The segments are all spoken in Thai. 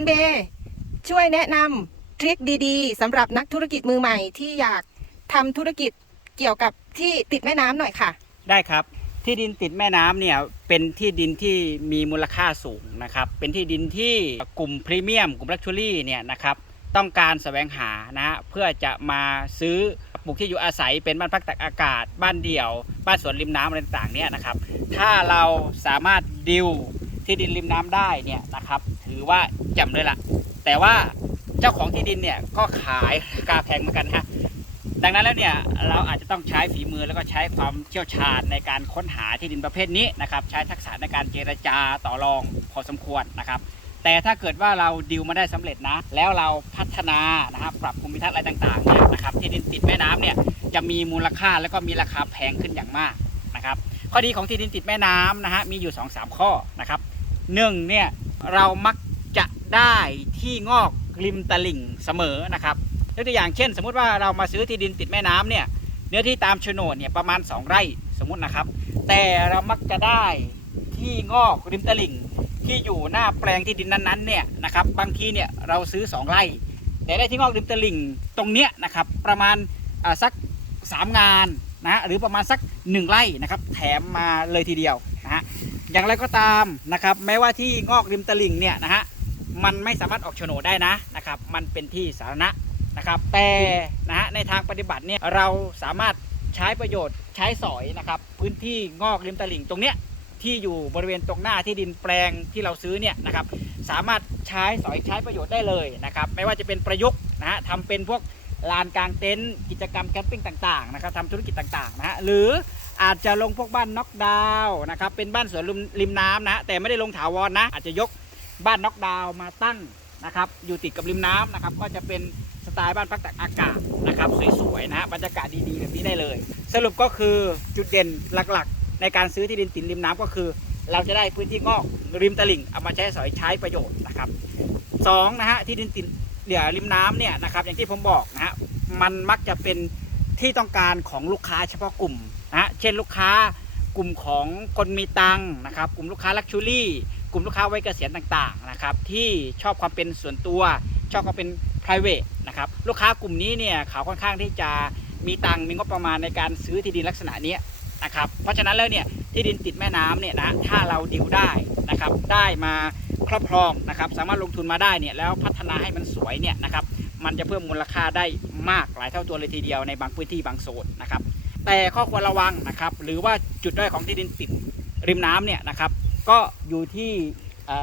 คุณเบช่วยแนะนำทริคดีๆสำหรับนักธุรกิจมือใหม่ที่อยากทำธุรกิจเกี่ยวกับที่ติดแม่น้ำหน่อยค่ะ ได้ครับ ที่ดินติดแม่น้ำเนี่ยเป็นที่ดินที่มีมูลค่าสูงนะครับ เป็นที่ดินที่กลุ่มพรีเมียม กลุ่มลักชัวรี่เนี่ยนะครับต้องการแสวงหานะฮะเพื่อจะมาซื้อปลูกที่อยู่อาศัยเป็นบ้านพักตากอากาศ บ้านเดี่ยว บ้านสวนริมน้ำอะไรต่างๆเนี่ยนะครับ ถ้าเราสามารถดิวที่ดินริมน้ำได้เนี่ยนะครับ ถือว่าแจ่มเลยล่ะ แต่ว่าเจ้าของที่ดินเนี่ยก็ขายราคาแพงเหมือนกันฮะดังนั้นแล้วเนี่ยเราอาจจะต้องใช้ฝีมือแล้วก็ใช้ความเชี่ยวชาญในการค้นหาที่ดินประเภทนี้นะครับ ใช้ทักษะในการเจรจาต่อรองพอสมควรนะครับแต่ถ้าเกิดว่าเราดิวมาได้สำเร็จนะ แล้วเราพัฒนานะครับปรับภูมิทัศน์อะไรต่างๆเนี่ยนะครับ ที่ดินติดแม่น้ำเนี่ยจะมีมูลค่าแล้วก็มีราคาแพงขึ้นอย่างมากนะครับ ข้อดีของที่ดินติดแม่น้ำนะฮะมีอยู่ 2-3 ข้อนะครับหนึ่งเนี่ยเรามัก จะได้ที่งอกริมตลิ่งเสมอนะครับยกตัวอย่างเช่น สมมุติว่าเรามาซื้อที่ดินติดแม่น้ำเนี่ยเนื้อที่ตามโฉนดเนี่ยประมาณ 2 ไร่สมมุตินะครับ แต่เรามักจะได้ที่งอกริมตลิ่งที่อยู่หน้าแปลงที่ดินนั้นๆเนี่ยนะครับบางทีเนี่ยเราซื้อ 2 ไร่ แต่ได้ที่งอกริมตลิ่งตรงเนี้ยนะครับประมาณสัก 3 งานนะฮะหรือประมาณสัก 1 ไร่นะครับแถมมาเลยทีเดียวนะฮะอย่างไรก็ตามนะครับแม้ว่าที่งอกริมตลิ่งเนี่ยนะฮะ มันไม่สามารถออกโฉนดได้นะนะครับ มันเป็นที่สาธารณะนะครับ แต่นะฮะในทางปฏิบัติเนี่ยเราสามารถใช้ประโยชน์ใช้สอยนะครับ พื้นที่งอกริมตลิ่งตรงเนี้ยที่อยู่บริเวณตรงหน้าที่ดินแปลงที่เราซื้อเนี่ยนะครับ สามารถใช้สอยใช้ประโยชน์ได้เลยนะครับ ไม่ว่าจะเป็นประยุกต์นะฮะทำเป็นพวกลานกลางเต็นท์กิจกรรมแคมปิ้งต่างๆนะครับทำธุรกิจต่างๆนะฮะหรืออาจจะลงพวกบ้านน็อกดาวน์นะครับเป็นบ้านสวนริมน้ำนะฮะแต่ไม่ได้ลงถาวรนะ อาจจะยก บ้านน็อกดาวมาตั้งนะครับ อยู่ติดกับริมน้ำนะครับ ก็จะเป็นสไตล์บ้านพักตากอากาศนะครับสวยๆนะฮะบรรยากาศดีๆแบบนี้ได้เลย สรุปก็คือจุดเด่นหลักๆ ในการซื้อที่ดินติดริมน้ำก็คือ เราจะได้พื้นที่งอกริมตลิ่งเอามาใช้สอยใช้ประโยชน์นะครับสองนะฮะที่ดินติดเดี๋ยวริมน้ำเนี่ยนะครับอย่างที่ผมบอกนะฮะมันมักจะเป็นที่ต้องการของลูกค้าเฉพาะกลุ่มนะฮะเช่นลูกค้ากลุ่มของคนมีตังนะครับ กลุ่มลูกค้าลักชูรี่ ลุ่มลูกค้าวัยเกษียณต่างๆนะครับที่ชอบความเป็นส่วนตัวชอบความเป็น private นะครับลูกค้ากลุ่มนี้เนี่ยเขาค่อนข้างที่จะมีตังมีงบประมาณในการซื้อที่ดินลักษณะนี้นะครับเพราะฉะนั้นแล้วเนี่ยที่ดินติดแม่น้ำเนี่ยนะถ้าเราดิวได้นะครับได้มาครอบครองนะครับสามารถลงทุนมาได้เนี่ยแล้วพัฒนาให้มันสวยเนี่ยนะครับมันจะเพิ่มมูลค่าได้มากหลายเท่าตัวเลยทีเดียวในบางพื้นที่บางโซนนะครับแต่ข้อควรระวังนะครับหรือว่าจุดด้อยของที่ดินติดริมน้ำเนี่ยนะครับ ก็อยู่ที่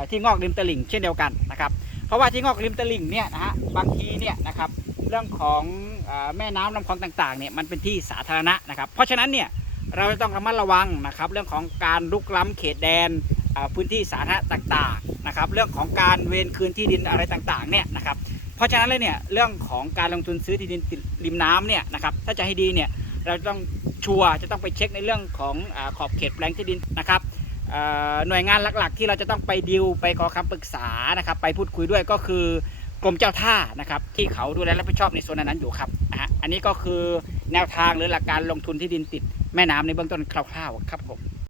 ที่งอกริมตลิ่งเช่นเดียวกันนะครับ เพราะว่าที่งอกริมตลิ่งเนี่ยนะฮะบางทีเนี่ยนะครับเรื่องของอแม่น้ำลำคลองต่างๆเนี่ยมันเป็นที่สาธารณะนะครับ เพราะฉะนั้นเนี่ยเราจะต้องระมัดระวังนะครับ เรื่องของการลุกล้ำเขตแดนพื้นที่สาธารณะต่างๆนะครับ เรื่องของการเวรคืนที่ดินอะไรต่างๆเนี่ยนะครับ เพราะฉะนั้นเลยเนี่ยเรื่องของการลงทุนซื้อที่ดินริมน้ำเนี่ยนะครับถ้าจะให้ดีเนี่ยเราต้องชัวร์จะต้องไปเช็คในเรื่องของอขอบเขตแปลงที่ดินนะครับเหน่วยงานหลักๆ ที่เราจะต้องไปดิวไปขอคำปรึกษานะครับ ไปพูดคุยด้วยก็คือกรมเจ้าท่านะครับ ที่เขาดูแลรับผิดชอบในส่วนนั้นอยู่ครับนะฮะอันนี้ก็คือแนวทางหรือหลักการลงทุนที่ดินติดแม่น้ำในเบื้องต้นคร่าวๆ ครับผม